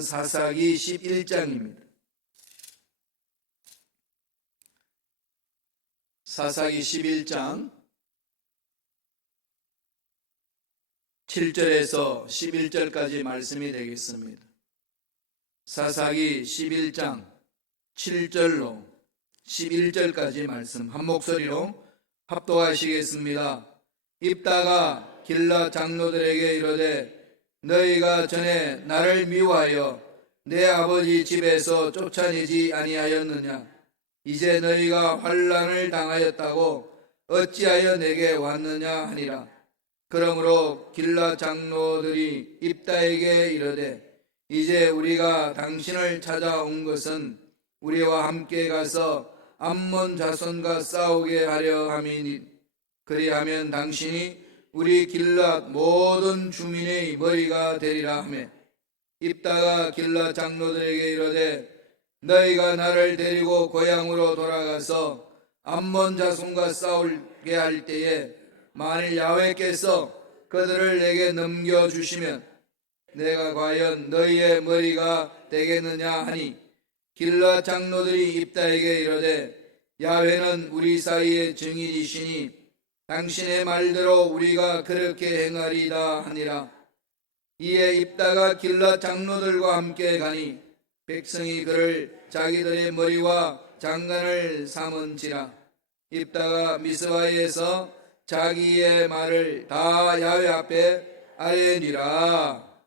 말씀은 사사기 11장입니다. 사사기 11장 7절에서 11절까지 말씀이 되겠습니다. 사사기 11장 7절로 11절까지 말씀 한 목소리로 합독하시겠습니다. 입다가 길라 장로들에게 이르되 너희가 전에 나를 미워하여 내 아버지 집에서 쫓아내지 아니하였느냐? 이제 너희가 환난을 당하였다고 어찌하여 내게 왔느냐 하니라. 그러므로 길라 장로들이 입다에게 이르되 이제 우리가 당신을 찾아온 것은 우리와 함께 가서 암몬 자손과 싸우게 하려 함이니 그리하면 당신이 우리 길랏 모든 주민의 머리가 되리라 하며 입다가 길랏 장로들에게 이르되 너희가 나를 데리고 고향으로 돌아가서 암몬 자손과 싸우게 할 때에 만일 야훼께서 그들을 내게 넘겨주시면 내가 과연 너희의 머리가 되겠느냐 하니 길랏 장로들이 입다에게 이르되 야훼는 우리 사이의 증인이시니 당신의 말대로 우리가 그렇게 행하리다 하니라. 이에 입다가 길랏 장로들과 함께 가니 백성이 그를 자기들의 머리와 장관을 삼은지라. 입다가 미스바에서 자기의 말을 다 야훼 앞에 아뢰니라.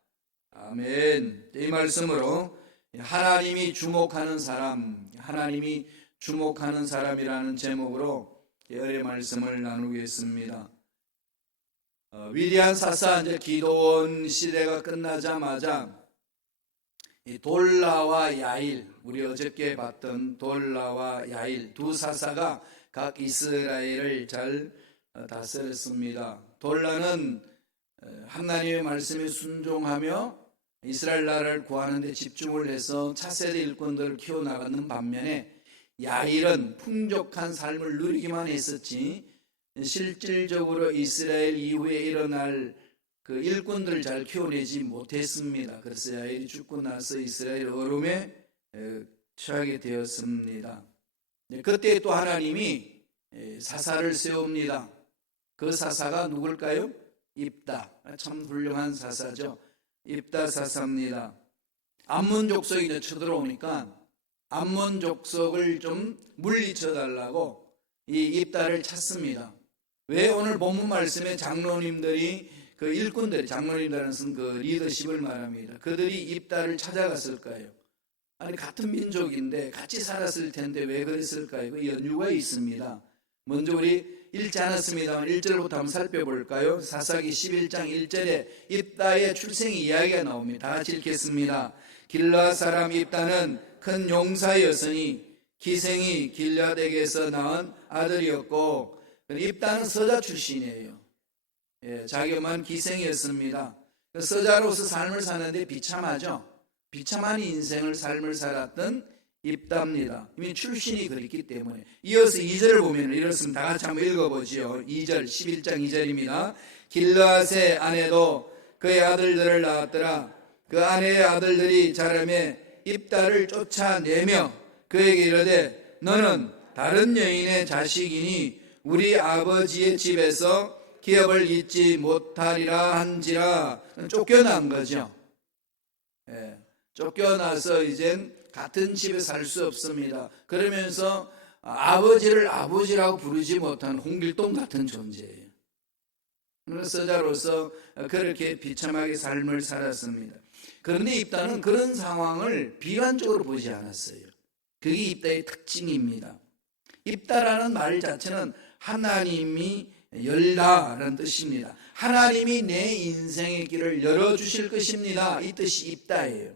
아멘. 이 말씀으로 하나님이 주목하는 사람, 하나님이 주목하는 사람이라는 제목으로 예언의 말씀을 나누겠습니다. 위대한 사사 이제 기도원 시대가 끝나자마자 이 돌라와 야일, 우리 어저께 봤던 돌라와 야일 두 사사가 각 이스라엘을 잘 다스렸습니다. 돌라는 하나님의 말씀에 순종하며 이스라엘 나라를 구하는 데 집중을 해서 차세대 일꾼들을 키워나가는 반면에 야일은 풍족한 삶을 누리기만 했었지 실질적으로 이스라엘 이후에 일어날 그 일꾼들을 잘 키워내지 못했습니다. 그래서 야일이 죽고 나서 이스라엘 어려움에 처하게 되었습니다. 그때 또 하나님이 사사를 세웁니다. 그 사사가 누굴까요? 입다. 참 훌륭한 사사죠. 입다 사사입니다. 암몬 족속이 이제 쳐들어오니까 암몬 족속을 좀 물리쳐 달라고 이 입다를 찾습니다. 왜 오늘 본문 말씀에 장로님들이 그 일꾼들이 장로님들은 그 리더십을 말합니다. 그들이 입다를 찾아갔을까요? 아니 같은 민족인데 같이 살았을 텐데 왜 그랬을까요? 그 연유가 있습니다. 먼저 우리 읽지 않았습니다만 1절부터 한번 살펴볼까요? 사사기 11장 1절에 입다의 출생 이야기가 나옵니다. 다 같이 읽겠습니다. 길라 사람 입다는 큰 용사였으니 기생이 길앗에게서 낳은 아들이었고 입다는 서자 출신이에요. 자기만 기생이었습니다. 서자로서 삶을 사는데 비참하죠. 비참한 인생을 삶을 살았던 입다입니다. 이미 출신이 그랬기 때문에. 이어서 2절을 보면 이렇습니다. 다 같이 한번 읽어보지요. 2절 11장 2절입니다. 길앗의 아내도 그의 아들들을 낳았더라. 그 아내의 아들들이 자라매 입다를 쫓아내며 그에게 이르되 너는 다른 여인의 자식이니 우리 아버지의 집에서 기업을 잇지 못하리라 한지라. 쫓겨난 거죠. 쫓겨나서 이젠 같은 집에 살 수 없습니다. 그러면서 아버지를 아버지라고 부르지 못한 홍길동 같은 존재예요. 서자로서 그렇게 비참하게 삶을 살았습니다. 그런데 입다는 그런 상황을 비관적으로 보지 않았어요. 그게 입다의 특징입니다. 입다라는 말 자체는 하나님이 열다라는 뜻입니다. 하나님이 내 인생의 길을 열어주실 것입니다. 이 뜻이 입다예요.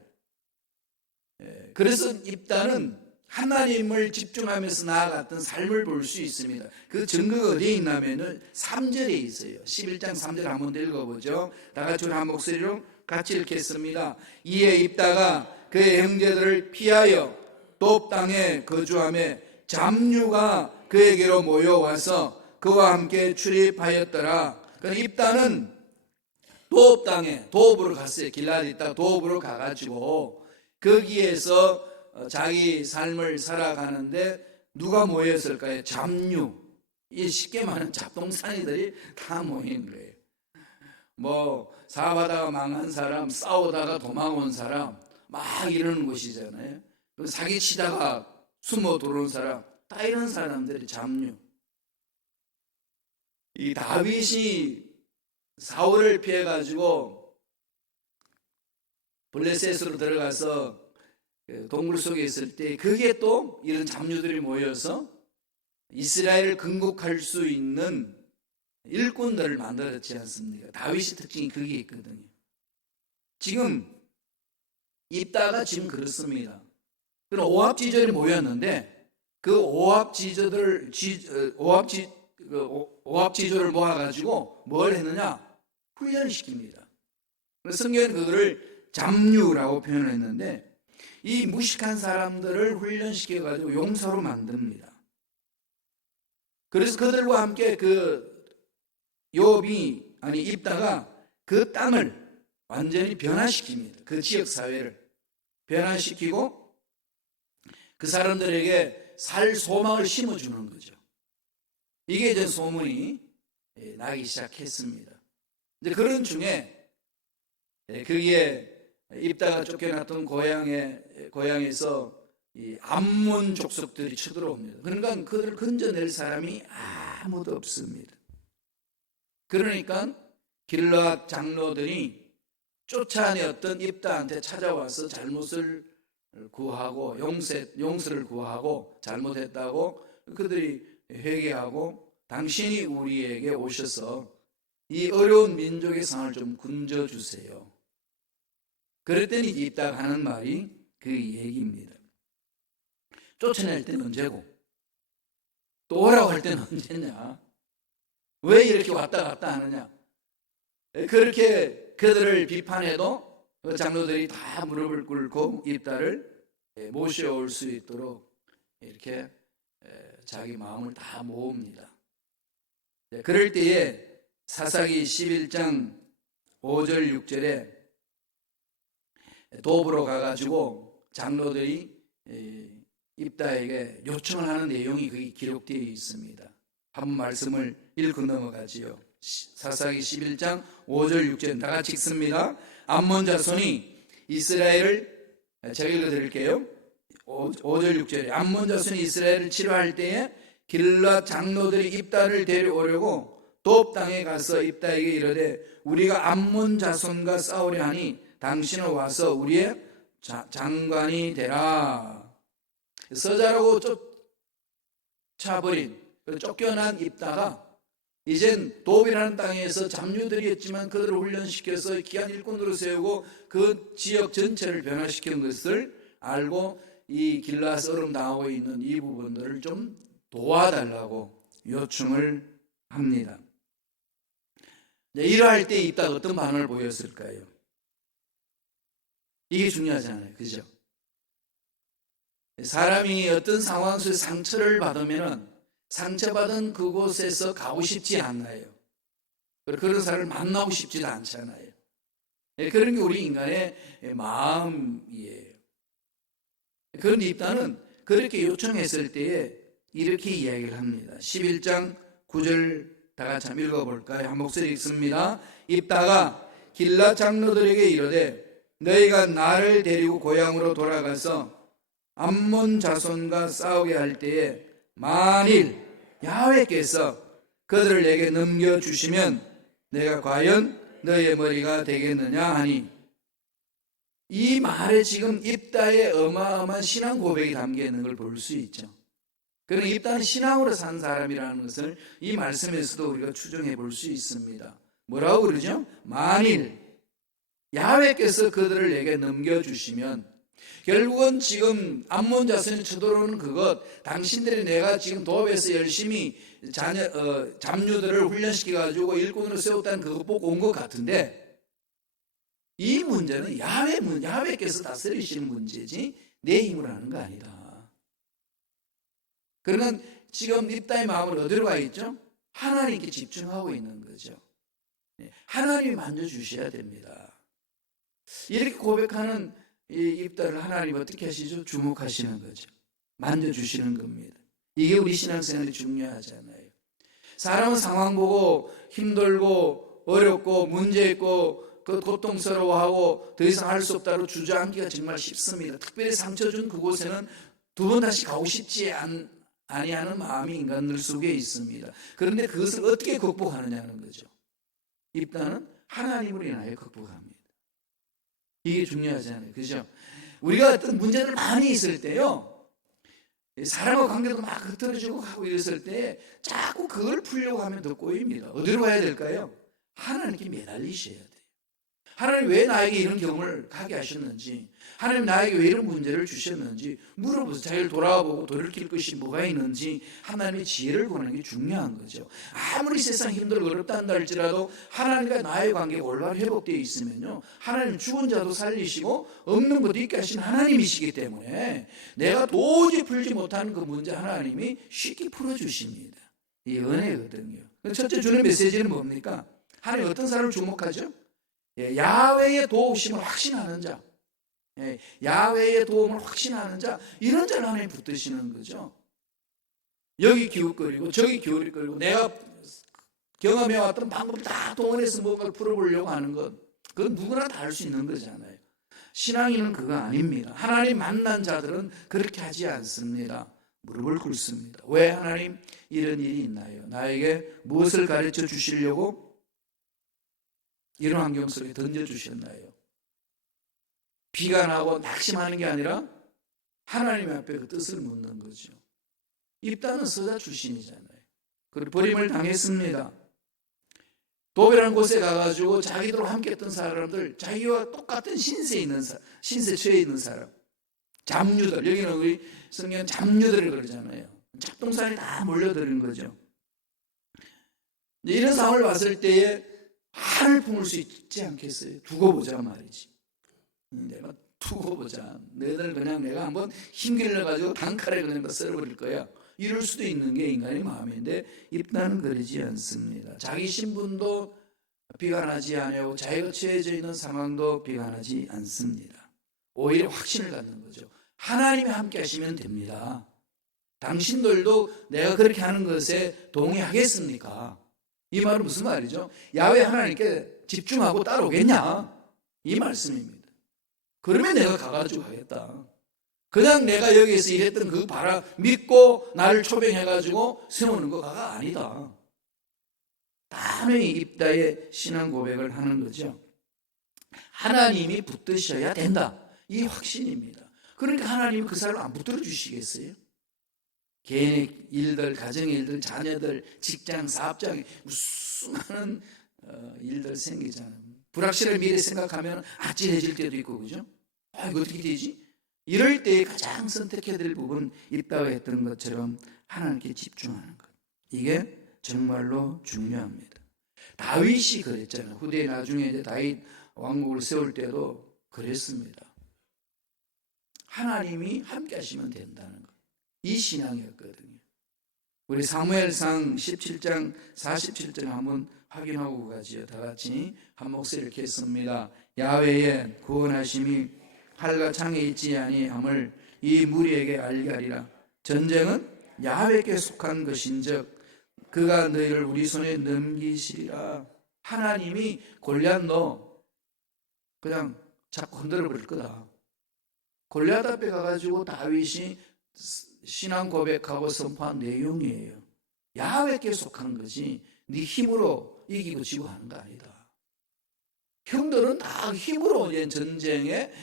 그래서 입다는 하나님을 집중하면서 나아갔던 삶을 볼 수 있습니다. 그 증거가 어디에 있냐면은 3절에 있어요. 11장 3절 한번 더 읽어보죠. 다 같이 우리 한 목소리로 같이 읽겠습니다. 이에 입다가 그의 형제들을 피하여 돕 땅에 거주하며 잡류가 그에게로 모여와서 그와 함께 출입하였더라. 입다는 돕 땅에 돕으로 갔어요. 길랏에 있다가 돕으로 가가지고 거기에서 자기 삶을 살아가는데 누가 모였을까요? 잡류. 이 쉽게 말하는 잡동사니들이 다 모인 거예요. 뭐 사업하다가 망한 사람, 싸우다가 도망온 사람 막 이러는 곳이잖아요. 사기치다가 숨어 들어온 사람, 다 이런 사람들이 잡류. 이 다윗이 사울을 피해가지고 블레셋으로 들어가서 동굴 속에 있을 때 그게 또 이런 잡류들이 모여서 이스라엘을 건국할 수 있는 일꾼들을 만들었지 않습니까? 다윗의 특징이 그게 있거든요. 지금 입다가 지금 그렇습니다. 그런 오합지졸이 모였는데 그 오합지졸을 모아가지고 뭘 했느냐? 훈련시킵니다. 그래서 성경은 그거를 잡류라고 표현했는데 이 무식한 사람들을 훈련시켜가지고 용사로 만듭니다. 그래서 그들과 함께 입다가 그 땅을 완전히 변화시킵니다. 그 지역 사회를 변화시키고 그 사람들에게 살 소망을 심어주는 거죠. 이게 이제 소문이 나기 시작했습니다. 이제 그런 중에 거기에 입다가 쫓겨났던 고향에서 이 암몬 족속들이 쳐들어옵니다. 그러니까 그들을 건져낼 사람이 아무도 없습니다. 그러니까 길르앗 장로들이 쫓아내었던 입다한테 찾아와서 잘못을 구하고 용서를 구하고 잘못했다고 그들이 회개하고 당신이 우리에게 오셔서 이 어려운 민족의 상을 좀 건져주세요. 그랬더니 입다가 하는 말이 그 얘기입니다. 쫓아낼 때는 언제고 또 오라고 할 때는 언제냐, 왜 이렇게 왔다 갔다 하느냐. 그렇게 그들을 비판해도 그 장로들이 다 무릎을 꿇고 입다를 모셔올 수 있도록 이렇게 자기 마음을 다 모읍니다. 그럴 때에 사사기 11장 5절 6절에 도읍으로 가가지고 장로들이 입다에게 요청을 하는 내용이 거기 기록되어 있습니다. 한 말씀을 읽고 넘어가지요. 사사기 11장 5절 6절 다 같이 읽습니다. 암몬 자손이 이스라엘을, 제가 읽어드릴게요. 5절 6절에 암몬 자손이 이스라엘을 치료할 때에 길르앗 장로들이 입다를 데려오려고 도읍 땅에 가서 입다에게 이르되 우리가 암몬 자손과 싸우려 하니 당신은 와서 우리의 장관이 되라. 서자라고 쫓아버린 쫓겨난 입다가 이젠 도읍이라는 땅에서 잡류들이었지만 그들을 훈련시켜서 귀한 일꾼으로 세우고 그 지역 전체를 변화시킨 것을 알고 이 길르앗 얼음 당하고 있는 이 부분들을 좀 도와달라고 요청을 합니다. 이러할 때 입다가 어떤 반응을 보였을까요? 이게 중요하잖아요. 그죠? 사람이 어떤 상황 속에 상처를 받으면 상처받은 그곳에서 가고 싶지 않나요? 그런 사람을 만나고 싶지도 않잖아요. 그런 게 우리 인간의 마음이에요. 그런 입다는 그렇게 요청했을 때에 이렇게 이야기를 합니다. 11장 9절 다 같이 한번 읽어볼까요? 한 목소리 읽습니다. 입다가 길르앗 장로들에게 이르되 너희가 나를 데리고 고향으로 돌아가서 암몬 자손과 싸우게 할 때에 만일 야훼께서 그들을 내게 넘겨주시면 내가 과연 너희의 머리가 되겠느냐 하니, 이 말에 지금 입다의 어마어마한 신앙 고백이 담겨 있는 걸 볼 수 있죠. 그러나 입다는 신앙으로 산 사람이라는 것을 이 말씀에서도 우리가 추정해 볼 수 있습니다. 뭐라고 그러죠? 만일 야훼께서 그들을 내게 넘겨주시면, 결국은 지금 암몬 자손이 쳐들어오는 그것, 당신들이 내가 지금 도읍에서 열심히 잡류들을 훈련시켜가지고 일꾼으로 세웠다는 그거 보고 온 것 같은데, 이 문제는 야훼께서 다스리시는 문제지 내 힘으로 하는 거 아니다. 그러면 지금 입다의 마음을 어디로 가 있죠? 하나님께 집중하고 있는 거죠. 하나님이 만져주셔야 됩니다. 이렇게 고백하는 이 입다를 하나님 어떻게 하시죠? 주목하시는 거죠. 만져주시는 겁니다. 이게 우리 신앙생활이 중요하잖아요. 사람은 상황 보고 힘들고 어렵고 문제 있고 그 고통스러워하고 더 이상 할 수 없다고 주저앉기가 정말 쉽습니다. 특별히 상처 준 그곳에는 두 번 다시 가고 싶지 아니하는 마음이 인간들 속에 있습니다. 그런데 그것을 어떻게 극복하느냐는 거죠. 입다는 하나님으로 인하여 극복합니다. 이게 중요하잖아요. 그죠? 우리가 어떤 문제들 많이 있을 때요, 사람과 관계도 막 흐트러지고 하고 이랬을 때 자꾸 그걸 풀려고 하면 더 꼬입니다. 어디로 가야 될까요? 하나님께 매달리셔야 돼요. 하나님 왜 나에게 이런 경험을 하게 하셨는지, 하나님 나에게 왜 이런 문제를 주셨는지 물어보세요. 자기를 돌아보고 돌이킬 것이 뭐가 있는지 하나님의 지혜를 보는 게 중요한 거죠. 아무리 세상 힘들고 어렵다 한다 할지라도 하나님과 나의 관계가 올바로 회복되어 있으면요, 하나님 죽은 자도 살리시고 없는 것도 있게 하신 하나님이시기 때문에 내가 도저히 풀지 못하는 그 문제 하나님이 쉽게 풀어주십니다. 이 은혜거든요. 첫째 주는 메시지는 뭡니까? 하나님 어떤 사람을 주목하죠? 야훼의 도우심을 확신하는 자, 야훼의 도움을 확신하는 자, 이런 자를 하나님 붙드시는 거죠. 여기 기웃거리고 저기 기웃거리고 내가 경험해왔던 방법을 다 동원해서 뭔가를 풀어보려고 하는 것, 그건 누구나 다 할 수 있는 거잖아요. 신앙인은 그거 아닙니다. 하나님 만난 자들은 그렇게 하지 않습니다. 무릎을 꿇습니다. 왜 하나님 이런 일이 있나요? 나에게 무엇을 가르쳐 주시려고 이런 환경 속에 던져주셨나요? 비관하고 낙심하는 게 아니라 하나님 앞에 그 뜻을 묻는 거죠. 입다는 서자 출신이잖아요. 그리고 버림을 당했습니다. 도배라는 곳에 가가지고 자기들과 함께 했던 사람들, 자기와 똑같은 신세처에 있는 사람, 잡류들, 여기는 우리 성경 잡류들을 그러잖아요. 잡동산이 다 몰려드는 거죠. 이런 상황을 봤을 때에 한을 품을 수 있지 않겠어요? 두고 보자 말이지. 내가 두고 보자. 너희들 그냥 내가 한번 힘길러가지고 단칼에 그냥 다 썰어버릴 거야. 이럴 수도 있는 게 인간의 마음인데 입다는 그러지 않습니다. 자기 신분도 비관하지 않고 자기가 처해져 있는 상황도 비관하지 않습니다. 오히려 확신을 갖는 거죠. 하나님이 함께 하시면 됩니다. 당신들도 내가 그렇게 하는 것에 동의하겠습니까? 이 말은 무슨 말이죠? 야훼 하나님께 집중하고 따라오겠냐? 이 말씀입니다. 그러면 내가 가가지고 하겠다. 그냥 내가 여기에서 일했던 그 바라 믿고 나를 초빙해가지고 세우는 거가 아니다. 단호히 입다의 신앙 고백을 하는 거죠. 하나님이 붙드셔야 된다. 이 확신입니다. 그러니까 하나님이 그 사람을 안 붙들어 주시겠어요? 개인의 일들, 가정의 일들, 자녀들, 직장, 사업장에 수많은 일들 생기잖아요. 불확실한 미래 생각하면 아찔해질 때도 있고, 그죠? 이거 어떻게 되지? 이럴 때 가장 선택해야 될 부분, 입다가 했던 것처럼 하나님께 집중하는 것. 이게 정말로 중요합니다. 다윗이 그랬잖아요. 후대에 나중에 이제 다윗 왕국을 세울 때도 그랬습니다. 하나님이 함께 하시면 된다는 것. 이 신앙이었거든요. 우리 사무엘상 17장 47절 한번 확인하고 가지요. 다 같이 한 목소리 이렇게 했습니다. 야훼의 구원하심이 활과 창에 있지 아니함을 이 무리에게 알게 하리라. 전쟁은 야훼께 속한 것인즉 그가 너희를 우리 손에 넘기시리라. 하나님이 골리앗 너 그냥 자꾸 흔들어 버릴 거다. 골리앗 앞에 가가지고 다윗이 신앙 고백하고 선포한 내용이에요. 야훼께 속한 거지 네 힘으로 이기고 지고 하는 거 아니다. 형들은 다 힘으로 전쟁의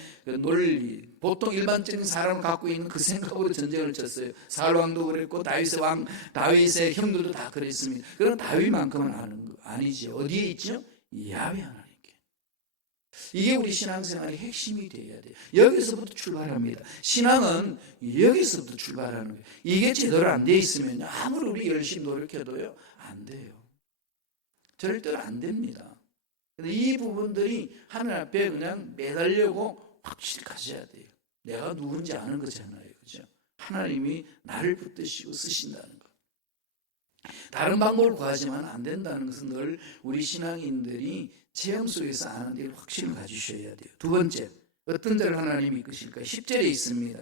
논리, 보통 일반적인 사람을 갖고 있는 그 생각으로 전쟁을 쳤어요. 사울 왕도 그랬고 다윗의 형들도 다 그랬습니다. 그럼 다윗만큼은 아니지. 어디에 있죠? 야훼 하나님께. 이게 우리 신앙생활의 핵심이 되어야 돼요. 여기서부터 출발합니다. 신앙은 여기서부터 출발하는 거예요. 이게 제대로 안 돼 있으면 아무리 우리 열심히 노력해도요 안 돼요. 절대로 안 됩니다. 이 부분들이 하나님 앞에 그냥 매달려고 확실히 가져야 돼요. 내가 누군지 아는 거잖아요. 그죠? 하나님이 나를 붙드시고 쓰신다는 것. 다른 방법을 구하지만 안 된다는 것은 늘 우리 신앙인들이 체험 속에서 아는 데 확신을 가지셔야 돼요. 두 번째, 어떤 자를 하나님이 이끄실까요? 10절에 있습니다.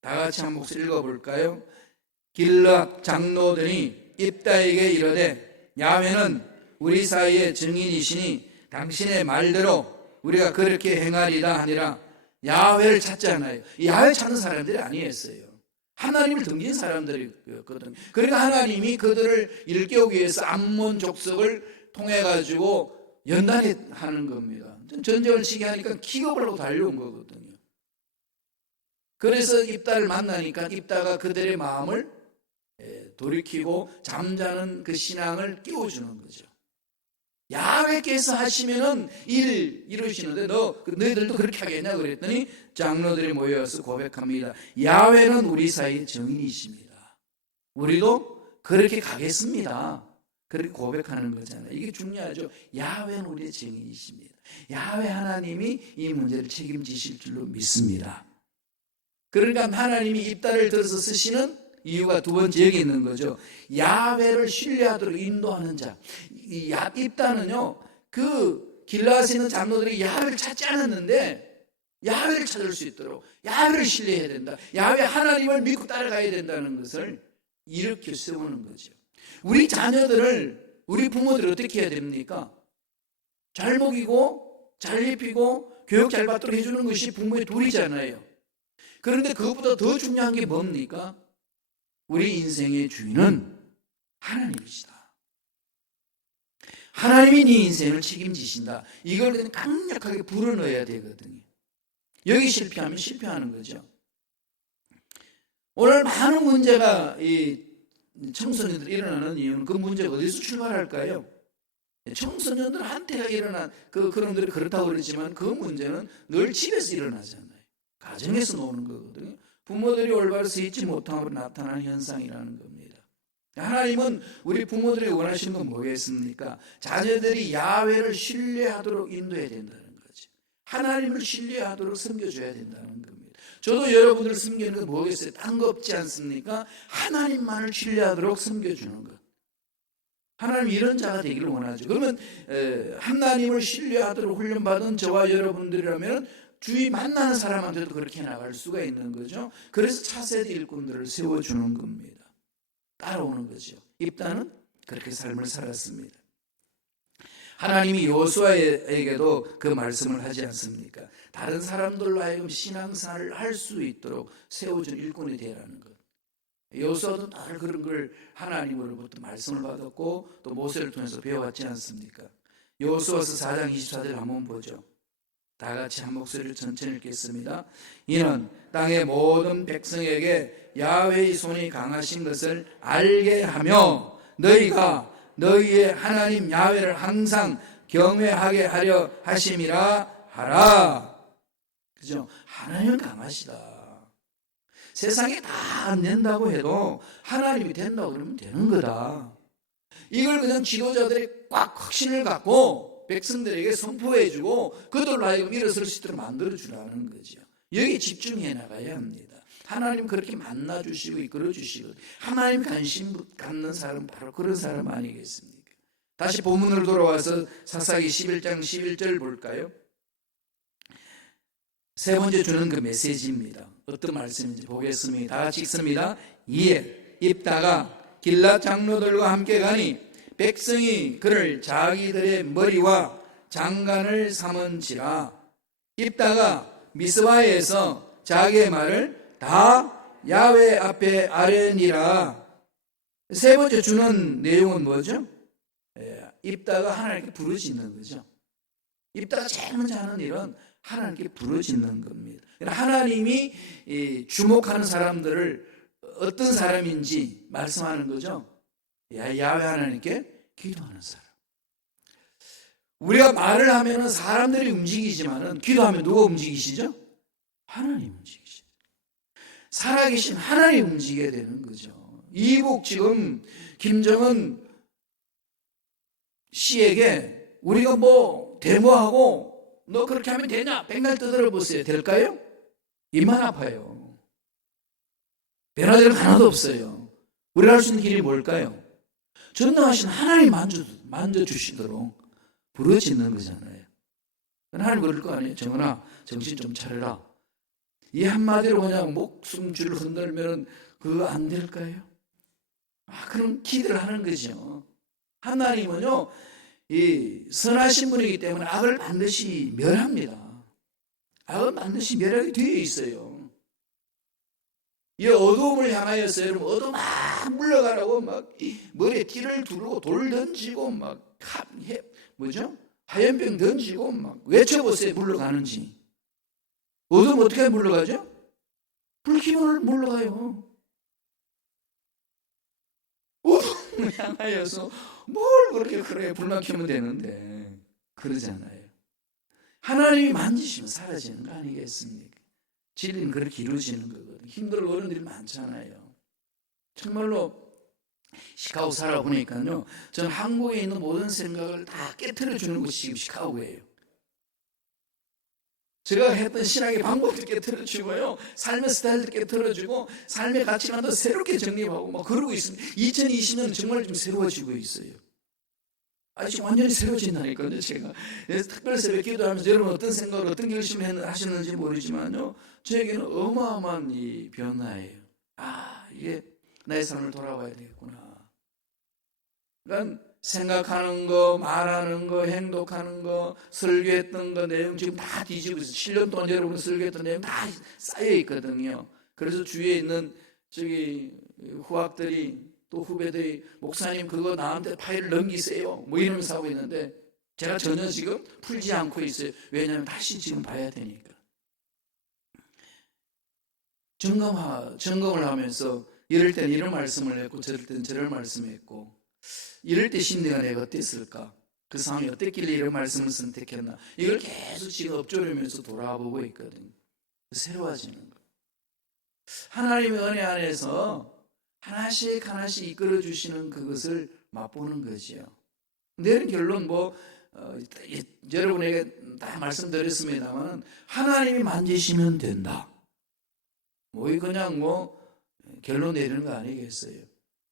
다 같이 한 목소리 읽어볼까요? 길앗 장로들이 입다에게 이르되 야훼는 우리 사이의 증인이시니 당신의 말대로 우리가 그렇게 행하리라 하니라. 야훼를 찾잖아요. 야훼 찾는 사람들이 아니었어요. 하나님을 등진 사람들이었거든요. 그러니까 하나님이 그들을 일깨우기 위해서 암몬 족속을 통해 가지고 연단하는 겁니다. 전쟁을 치게 하니까 기겁을 하고 달려온 거거든요. 그래서 입다를 만나니까 입다가 그들의 마음을 돌이키고 잠자는 그 신앙을 깨워주는 거죠. 야훼께서 하시면은 일 이루시는데 너희들도 그렇게 하겠냐 그랬더니 장로들이 모여서 고백합니다. 야훼는 우리 사이의 증인이십니다. 우리도 그렇게 가겠습니다. 그렇게 고백하는 거잖아요. 이게 중요하죠. 야훼는 우리의 증인이십니다. 야훼 하나님이 이 문제를 책임지실 줄로 믿습니다. 그러니까 하나님이 입다를 들어서 쓰시는 이유가 두 번째 여기 있는 거죠. 야훼를 신뢰하도록 인도하는 자. 이 입다는요, 그 길앗에 있는 장로들이 야훼를 찾지 않았는데 야훼를 찾을 수 있도록 야훼를 신뢰해야 된다. 야훼 하나님을 믿고 따라가야 된다는 것을 일으켜 세우는 거죠. 우리 자녀들을, 우리 부모들이 어떻게 해야 됩니까? 잘 먹이고 잘 입히고 교육 잘 받도록 해주는 것이 부모의 도리잖아요. 그런데 그것보다 더 중요한 게 뭡니까? 우리 인생의 주인은 하나님이시다. 하나님이 네 인생을 책임지신다. 이걸 강력하게 불어넣어야 되거든요. 여기 실패하면 실패하는 거죠. 오늘 많은 문제가 이 청소년들이 일어나는 이유는 그 문제가 어디서 출발할까요? 청소년들한테 일어난 그런 들이 그렇다고 그러지만 그 문제는 늘 집에서 일어나잖아요. 가정에서 나오는 거거든요. 부모들이 올바로 서 있지 못함으로 나타나는 현상이라는 겁니다. 하나님은 우리 부모들이 원하시는 건 뭐겠습니까? 자녀들이 야훼를 신뢰하도록 인도해야 된다는 거죠. 하나님을 신뢰하도록 섬겨줘야 된다는 겁니다. 저도 여러분들을 섬기는 건 뭐겠어요? 딴 거 없지 않습니까? 하나님만을 신뢰하도록 섬겨주는 것. 하나님 이런 자가 되기를 원하죠. 그러면 하나님을 신뢰하도록 훈련받은 저와 여러분들이라면 주위 만나는 사람한테도 그렇게 나갈 수가 있는 거죠. 그래서 차세대 일꾼들을 세워주는 겁니다. 따라오는 거죠. 입다는 그렇게 삶을 살았습니다. 하나님이 여호수아에게도 그 말씀을 하지 않습니까? 다른 사람들로 하여금 신앙생활을 할 수 있도록 세워준 일꾼이 되라는 것. 여호수아도 늘 그런 걸 하나님으로부터 말씀을 받았고 또 모세를 통해서 배워왔지 않습니까? 여호수아서 4장 24절 한번 보죠. 다 같이 한 목소리를 천천히 읽겠습니다. 이는 땅의 모든 백성에게 야훼의 손이 강하신 것을 알게 하며 너희가 너희의 하나님 야훼를 항상 경외하게 하려 하심이라 하라. 그죠? 하나님은 강하시다. 세상에 다 안 된다고 해도 하나님이 된다고 그러면 되는 거다. 이걸 그냥 지도자들이 꽉 확신을 갖고 백성들에게 선포해주고 그들로 하여금 일어설 수 있도록 만들어주라는 거죠. 여기 집중해 나가야 합니다. 하나님 그렇게 만나주시고 이끌어주시고 하나님 관심 갖는 사람 바로 그런 사람 아니겠습니까? 다시 본문으로 돌아와서 사사기 11장 11절 볼까요? 세 번째 주는 그 메시지입니다. 어떤 말씀인지 보겠습니다. 다 같이 읽습니다. 이에 입다가 길앗 장로들과 함께 가니 백성이 그를 자기들의 머리와 장관을 삼은지라. 입다가 미스바에서 자기의 말을 다 야훼 앞에 아뢰니라. 세 번째 주는 내용은 뭐죠? 입다가 하나님께 부르짖는 거죠. 입다가 제일 먼저 하는 일은 하나님께 부르짖는 겁니다. 하나님이 주목하는 사람들을 어떤 사람인지 말씀하는 거죠. 야훼 하나님께 기도하는 사람. 우리가 말을 하면 사람들이 움직이지만 기도하면 누가 움직이시죠? 하나님 움직이시죠. 살아계신 하나님 움직여야 되는 거죠. 이북 지금 김정은 씨에게 우리가 데모하고 너 그렇게 하면 되냐? 백날 떠들어 보세요. 될까요? 입만 아파요. 변화될 하나도 없어요. 우리가 할 수 있는 길이 뭘까요? 전능하신 하나님 만져주시도록 부르짖는 거잖아요. 하나님 그럴 거 아니에요. 정은아, 정신 좀 차려라. 이 한마디로 그냥 목숨줄 흔들면 그거 안 될까요? 그런 기도를 하는 거죠. 하나님은요, 이 선하신 분이기 때문에 악을 반드시 멸합니다. 악은 반드시 멸하게 되어 있어요. 이 어둠을 향하여서 여러분 어둠 물러가라고 막 머리에 띠를 두르고 돌 던지고 막 하얀병 던지고 막 외쳐보세요. 물러가는지. 어둠 어떻게 물러가죠? 불 켜면 물러가요. 어둠을 향하여서 뭘 그렇게 불만 켜면 되는데 그러잖아요. 하나님이 만지시면 사라지는 거 아니겠습니까? 진리는 그렇게 이루어지는 거거든요. 힘들고 어려운 일이 많잖아요. 정말로 시카고 살아보니까요, 저는 한국에 있는 모든 생각을 다 깨트려 주는 곳이 지금 시카고예요. 제가 했던 신앙의 방법도 깨트려 주고요, 삶의 스타일도 깨트려 주고, 삶의 가치관도 새롭게 정립하고 막 그러고 있습니다. 2020년 정말 좀 새로워지고 있어요. 지금 완전히 새로워진다니까요. 제가 특별 새벽 기도하면서 여러분 어떤 생각을 어떤 결심을 하시는지 모르지만요, 저에게는 어마어마한 이 변화예요. 이게 나의 삶을 돌아봐야 되겠구나. 그러니까 생각하는 거, 말하는 거, 행동하는 거, 설교했던 거 내용 지금 다 뒤지고 있어요. 7년 동안 여러분 설교했던 내용 다 쌓여 있거든요. 그래서 주위에 있는 후학들이 또 후배들이 목사님 그거 나한테 파일을 넘기세요 뭐 이러면서 하고 있는데 제가 전혀 지금 풀지 않고 있어요. 왜냐하면 다시 지금 봐야 되니까. 점검을 하면서 이럴 땐 이런 말씀을 했고 저럴 땐 저럴 말씀했고, 이럴 때 심리가 내가 어땠을까? 그 상황이 어땠길래 이런 말씀을 선택했나? 이걸 계속 지금 엎조르면서 돌아보고 있거든요. 새로워지는 거. 하나님의 은혜 안에서 하나씩 하나씩 이끌어 주시는 그것을 맛보는 거지요. 내는 결론 여러분에게 다 말씀드렸습니다만 하나님이 만지시면 된다. 그냥 결론 내리는 거 아니겠어요?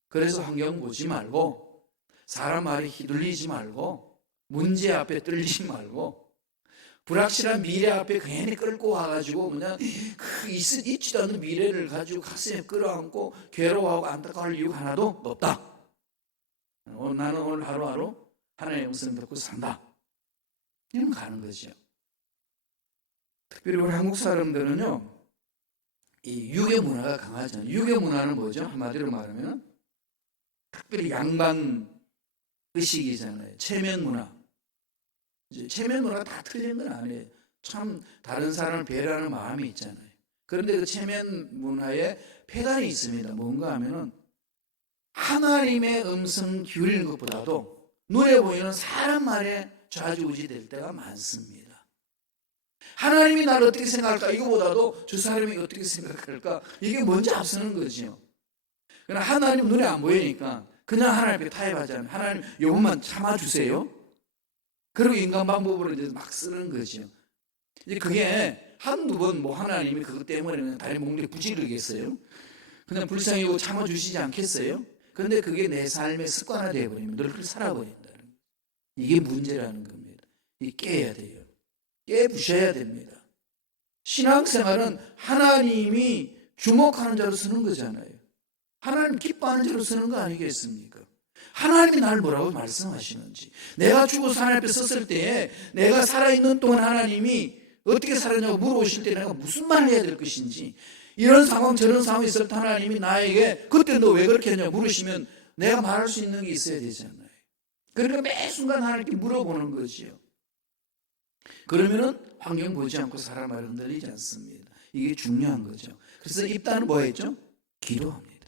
그래서 환경 보지 말고, 사람 말에 휘둘리지 말고, 문제 앞에 떨리지 말고, 불확실한 미래 앞에 괜히 끌고 와가지고 그냥 있지도 않는 미래를 가지고 가슴에 끌어안고 괴로워하고 안타까울 이유가 하나도 없다. 나는 오늘 하루하루 하나님의 음성 듣고 산다. 이런 가는 거죠. 특별히 우리 한국 사람들은요, 이 유교 문화가 강하잖아요. 유교 문화는 뭐죠? 한마디로 말하면 특별히 양반 의식이잖아요. 체면 문화. 체면 문화가 다 틀린 건 아니에요. 참 다른 사람을 배려하는 마음이 있잖아요. 그런데 그 체면 문화에 폐단이 있습니다. 뭔가 하면은 하나님의 음성 기울이는 것보다도 눈에 보이는 사람 말에 좌지우지 될 때가 많습니다. 하나님이 나를 어떻게 생각할까? 이거보다도 저 사람이 어떻게 생각할까? 이게 먼저 앞서는 거죠. 그러나 하나님 눈에 안 보이니까 그냥 하나님 앞에 타협하잖아요. 하나님 요것만 참아주세요. 그리고 인간 방법으로 이제 막 쓰는 거죠. 이제 그게 한두 번 하나님이 그것 때문에 다리 몽둥이 부지르겠어요? 그냥 불쌍히 참아주시지 않겠어요? 그런데 그게 내 삶의 습관화 되어버리면 늘 그렇게 살아버린다는 거예요. 이게 문제라는 겁니다. 이게 깨야 돼요. 깨부셔야 됩니다. 신앙생활은 하나님이 주목하는 자로 쓰는 거잖아요. 하나님 기뻐하는 자로 쓰는 거 아니겠습니까? 하나님이 나를 뭐라고 말씀하시는지, 내가 죽어서 하나님 앞에 섰을 때에 내가 살아있는 동안 하나님이 어떻게 살았냐고 물어보실 때 내가 무슨 말을 해야 될 것인지, 이런 상황 저런 상황이 있을 때 하나님이 나에게 그때 너 왜 그렇게 했냐고 물으시면 내가 말할 수 있는 게 있어야 되잖아요. 그러니까 매 순간 하나님께 물어보는 거지요. 그러면은 환경 보지 않고 사람 말을 흔들리지 않습니다. 이게 중요한 거죠. 그래서 입단은 뭐 했죠? 기도합니다.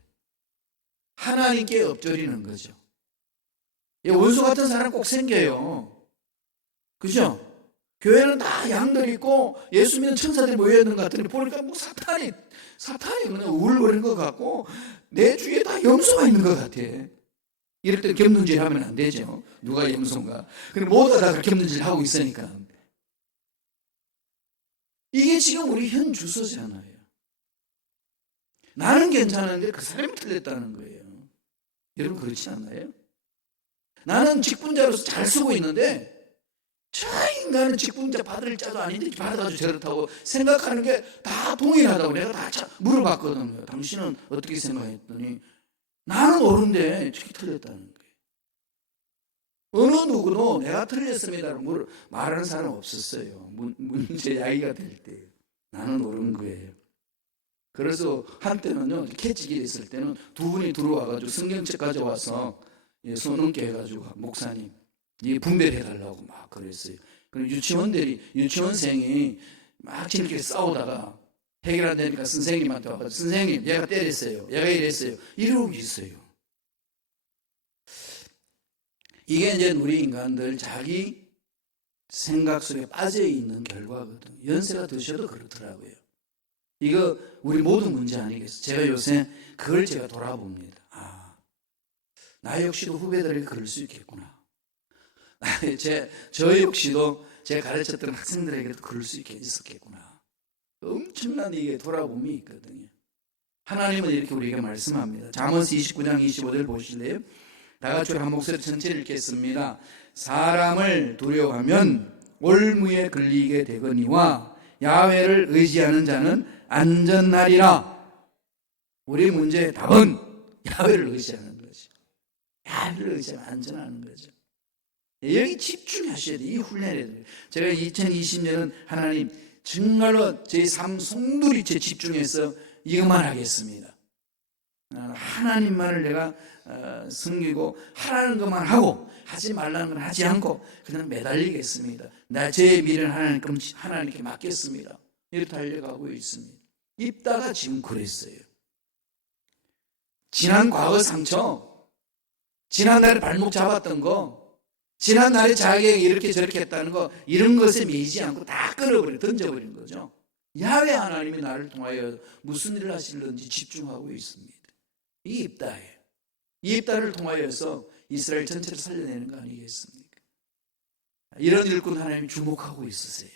하나님께 엎드리는 거죠. 원수 같은 사람 꼭 생겨요. 그죠? 교회는 다 양들 있고 예수 믿는 천사들이 모여있는 것 같더니 보니까 사탄이 그냥 우울거리는 것 같고 내 주위에 다 염소가 있는 것 같아. 이럴 때 겹눈질 하면 안 되죠. 누가 염소인가. 근데 모두가 다 겹눈질 하고 있으니까. 이게 지금 우리 현 주소잖아요. 나는 괜찮은데 그 사람이 틀렸다는 거예요. 여러분 그렇지 않나요? 나는 직분자로서 잘 쓰고 있는데 저 인간은 직분자 받을 자도 아닌데 받아가지고 저렇다고 생각하는 게 다 동일하다고 내가 다 물어봤거든요. 당신은 어떻게 생각했더니 나는 옳은데 저기 틀렸다는 거예요. 어느 누구도 내가 틀렸습니다라고 말하는 사람 없었어요. 문제 이야기가 될 때 나는 옳은 거예요. 그래서 한때는요, 캐치기 있을 때는 두 분이 들어와가지고 성경책 가져와서 손넘게 해가지고 목사님 이 분별해달라고 막 그랬어요. 그럼 유치원생이 막 지들끼리 싸우다가 해결 안 되니까 선생님한테 와가지고 선생님 얘가 때렸어요, 얘가 이랬어요, 이러고 있어요. 이게 이제 우리 인간들 자기 생각 속에 빠져 있는 결과거든요. 연세가 드셔도 그렇더라고요. 이거 우리 모두 문제 아니겠어요? 제가 요새 그걸 제가 돌아봅니다. 나 역시도 후배들이 그럴 수 있겠구나. 저 역시도 제가 가르쳤던 학생들에게도 그럴 수 있었겠구나. 엄청난 이게 돌아봄이 있거든요. 하나님은 이렇게 우리에게 말씀합니다. 잠언서 29장 25절 보실래요? 다 같이 한 목소리 전체를 읽겠습니다. 사람을 두려워하면 올무에 걸리게 되거니와 야훼를 의지하는 자는 안전하리라. 우리 문제의 답은 야훼를 의지하는 거죠. 야훼를 의지하면 안전하는 거죠. 여기 집중하셔야 돼요. 이 훈련에. 제가 2020년은 하나님 정말로 제 삶 송두리째 집중해서 이것만 하겠습니다. 하나님만을 내가 섬기고 하라는 것만 하고 하지 말라는 건 하지 않고 그냥 매달리겠습니다. 제 미래는 하나님께 맡겼습니다. 이렇게 달려가고 있습니다. 입다가 지금 그랬어요. 지난 과거 상처, 지난날에 발목 잡았던 거, 지난날에 자기가 이렇게 저렇게 했다는 거, 이런 것에 매이지 않고 다 던져버린 거죠. 야훼 하나님이 나를 통하여 무슨 일을 하실는지 집중하고 있습니다. 이 입다예요. 이 입다를 통하여서 이스라엘 전체를 살려내는 거 아니겠습니까? 이런 일꾼 하나님이 주목하고 있으세요.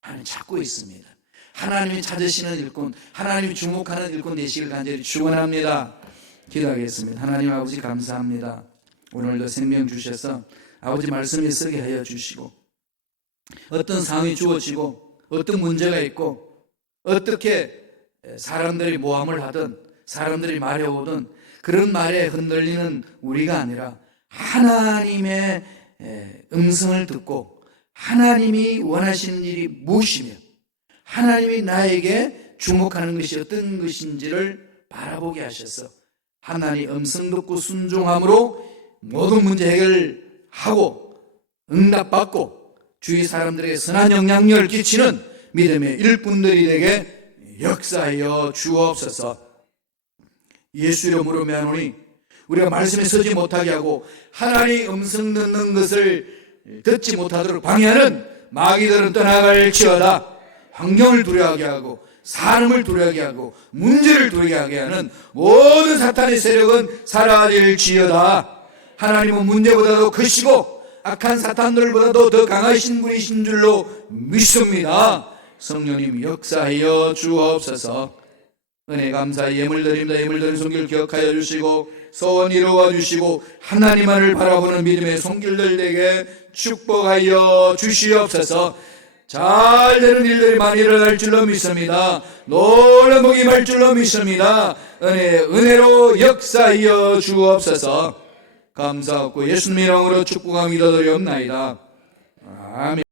하나님 찾고 있습니다. 하나님이 찾으시는 일꾼, 하나님이 주목하는 일꾼 되시길 간절히 축원합니다. 기도하겠습니다. 하나님 아버지 감사합니다. 오늘도 생명 주셔서 아버지 말씀에 쓰게 하여 주시고 어떤 상황이 주어지고 어떤 문제가 있고 어떻게 사람들이 모함을 하든 사람들이 말해오든 그런 말에 흔들리는 우리가 아니라 하나님의 음성을 듣고 하나님이 원하시는 일이 무엇이며 하나님이 나에게 주목하는 것이 어떤 것인지를 바라보게 하셔서 하나님 음성 듣고 순종함으로 모든 문제 해결하고 응답받고 주위 사람들에게 선한 영향력을 끼치는 믿음의 일꾼들이 되게 역사하여 주옵소서. 예수 이름으로 명하노니 우리가 말씀에 서지 못하게 하고 하나님 음성 듣는 것을 듣지 못하도록 방해하는 마귀들은 떠나갈지어다. 환경을 두려워하게 하고 사람을 두려워하게 하고 문제를 두려워하게 하는 모든 사탄의 세력은 사라질지어다. 하나님은 문제보다도 크시고 악한 사탄들보다도 더 강하신 분이신 줄로 믿습니다. 성령님 역사하여 주옵소서. 은혜 감사 예물 드립니다. 예물 드린 손길 기억하여 주시고 소원 이루어 주시고 하나님만을 바라보는 믿음의 손길들에게 축복하여 주시옵소서. 잘 되는 일들이 많이 일어날 줄로 믿습니다. 놀라운 복이 임할 줄로 믿습니다. 은혜로 역사하여 주옵소서. 감사하고 예수님 이름으로 축복하며 기도드리옵나이다. 아멘.